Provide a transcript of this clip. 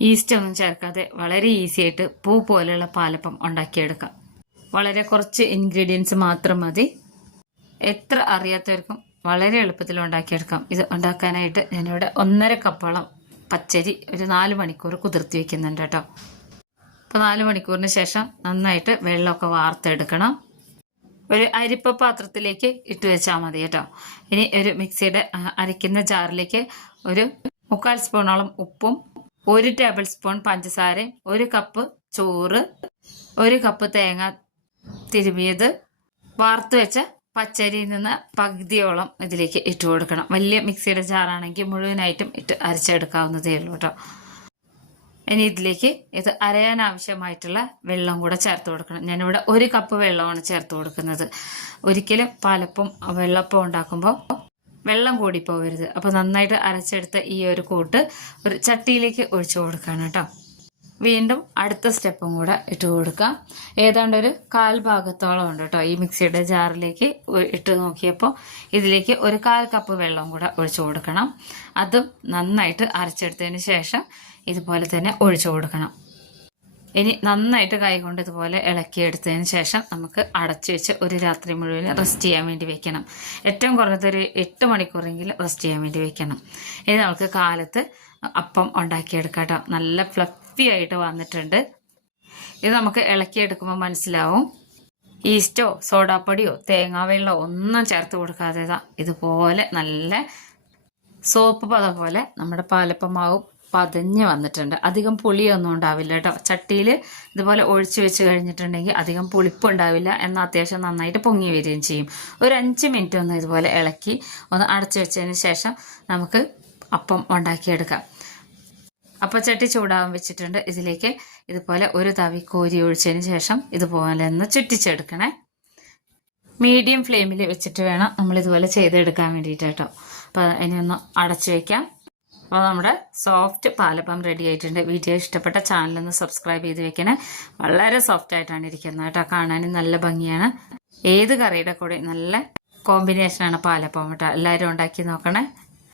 East ഒന്നും ചേർക്കാതെ വളരെ ഈസി ആയിട്ട് പൂ പോലെയുള്ള പാലപ്പം ഉണ്ടാക്കിയെടുക്കാം. വളരെ കുറച്ച് ഇൻഗ്രീഡിയൻസ് മാത്രം മതി. എത്ര അറിയാത്തവർക്കും വളരെ എളുപ്പത്തിൽ ഉണ്ടാക്കിയെടുക്കാം. ഇത് ഉണ്ടാക്കാനായിട്ട് ഞാനിവിടെ ഒന്നര കപ്പോളം പച്ചരി ഒരു നാല് മണിക്കൂർ കുതിർത്തി വെക്കുന്നുണ്ട് കേട്ടോ. അപ്പോൾ നാല് മണിക്കൂറിന് ശേഷം നന്നായിട്ട് വെള്ളമൊക്കെ വാർത്തെടുക്കണം. ഒരു അരിപ്പ പാത്രത്തിലേക്ക് ഇട്ട് വെച്ചാൽ മതി കേട്ടോ. ഇനി ഒരു മിക്സിയുടെ അരയ്ക്കുന്ന ജാറിലേക്ക് ഒരു മുക്കാൽ സ്പൂണോളം ഉപ്പും ഒരു ടേബിൾ സ്പൂൺ പഞ്ചസാര ഒരു കപ്പ് ചോറ് ഒരു കപ്പ് തേങ്ങ തിരുമിയത്. വാർത്ത് വെച്ച പച്ചരിയിൽ നിന്ന് പകുതിയോളം ഇതിലേക്ക് ഇട്ട് കൊടുക്കണം. വലിയ മിക്സിയുടെ ജാറാണെങ്കിൽ മുഴുവനായിട്ടും ഇട്ട് അരച്ചെടുക്കാവുന്നതേ ഉള്ളൂ കേട്ടോ ഇനി ഇതിലേക്ക് ഇത് അരയാൻ ആവശ്യമായിട്ടുള്ള വെള്ളം കൂടെ ചേർത്ത് കൊടുക്കണം. ഞാനിവിടെ ഒരു കപ്പ് വെള്ളമാണ് ചേർത്ത് കൊടുക്കുന്നത്. ഒരിക്കലും പാലപ്പം വെള്ളപ്പം ഉണ്ടാക്കുമ്പോൾ വെള്ളം കൂടി പോകരുത്. അപ്പോൾ നന്നായിട്ട് അരച്ചെടുത്ത ഈ ഒരു കൂട്ട് ഒരു ചട്ടിയിലേക്ക് ഒഴിച്ചു കൊടുക്കുകയാണ് കേട്ടോ. വീണ്ടും അടുത്ത സ്റ്റെപ്പും കൂടെ ഇട്ട് കൊടുക്കാം. ഏതാണ്ട് ഒരു കാൽ ഭാഗത്തോളം ഉണ്ട് കേട്ടോ ഈ മിക്സിയുടെ ജാറിലേക്ക് ഇട്ട് നോക്കിയപ്പോൾ ഇതിലേക്ക് ഒരു കാൽ കപ്പ് വെള്ളം കൂടെ ഒഴിച്ചു കൊടുക്കണം. അതും നന്നായിട്ട് അരച്ചെടുത്തതിന് ശേഷം ഇതുപോലെ തന്നെ ഒഴിച്ചു കൊടുക്കണം. ഇനി നന്നായിട്ട് കൈകൊണ്ട് ഇതുപോലെ ഇളക്കിയെടുത്തതിന് ശേഷം നമുക്ക് അടച്ചു വെച്ച് ഒരു രാത്രി മുഴുവൻ റെസ്റ്റ് ചെയ്യാൻ വേണ്ടി വെക്കണം. ഏറ്റവും കുറഞ്ഞതൊരു എട്ട് മണിക്കൂറെങ്കിലും റെസ്റ്റ് ചെയ്യാൻ വേണ്ടി വെക്കണം. ഇനി നമുക്ക് കാലത്ത് അപ്പം ഉണ്ടാക്കിയെടുക്കാം നല്ല ഫ്ലഫി ആയിട്ട് വന്നിട്ടുണ്ട്. ഇത് നമുക്ക് ഇളക്കിയെടുക്കുമ്പോൾ മനസ്സിലാവും. ഈസ്റ്റോ സോഡാപ്പൊടിയോ തേങ്ങാവെള്ളമോ ഒന്നും ചേർത്ത് കൊടുക്കാതെ ഇതുപോലെ നല്ല സോപ്പ് പത പോലെ നമ്മുടെ പാലപ്പം മാവ് പതഞ്ഞ് വന്നിട്ടുണ്ട്. അധികം പുളിയൊന്നും ഉണ്ടാവില്ല കേട്ടോ. ചട്ടിയിൽ ഇതുപോലെ ഒഴിച്ചു വെച്ച് കഴിഞ്ഞിട്ടുണ്ടെങ്കിൽ അധികം പുളിപ്പ് ഉണ്ടാവില്ല എന്നാൽ അത്യാവശ്യം നന്നായിട്ട് പൊങ്ങി വരികയും ചെയ്യും. ഒരു അഞ്ച് മിനിറ്റ് ഒന്ന് ഇതുപോലെ ഇളക്കി ഒന്ന് അടച്ചു വെച്ചതിന് ശേഷം നമുക്ക് അപ്പം ഉണ്ടാക്കിയെടുക്കാം. അപ്പം ചട്ടി ചൂടാകാൻ വെച്ചിട്ടുണ്ട്. ഇതിലേക്ക് ഇതുപോലെ ഒരു തവി കോരി ഒഴിച്ചതിന് ശേഷം ഇതുപോലെ ഒന്ന് ചുറ്റിച്ചെടുക്കണേ. മീഡിയം ഫ്ലെയിമിൽ വെച്ചിട്ട് വേണം നമ്മൾ ഇതുപോലെ ചെയ്തെടുക്കാൻ വേണ്ടിയിട്ട് കേട്ടോ. അപ്പോൾ ഒന്ന് അടച്ചു വെക്കാം. അപ്പോൾ നമ്മുടെ സോഫ്റ്റ് പാലപ്പം റെഡി ആയിട്ടുണ്ട്. വീഡിയോ ഇഷ്ടപ്പെട്ട ചാനലൊന്ന് സബ്സ്ക്രൈബ് ചെയ്ത് വെക്കണേ. വളരെ സോഫ്റ്റ് ആയിട്ടാണ് ഇരിക്കുന്നത് കേട്ടോ. കാണാനും നല്ല ഭംഗിയാണ്. ഏത് കറിയുടെ കൂടെ നല്ല കോമ്പിനേഷനാണ് പാലപ്പം കേട്ടോ. എല്ലാവരും ഉണ്ടാക്കി നോക്കണേ.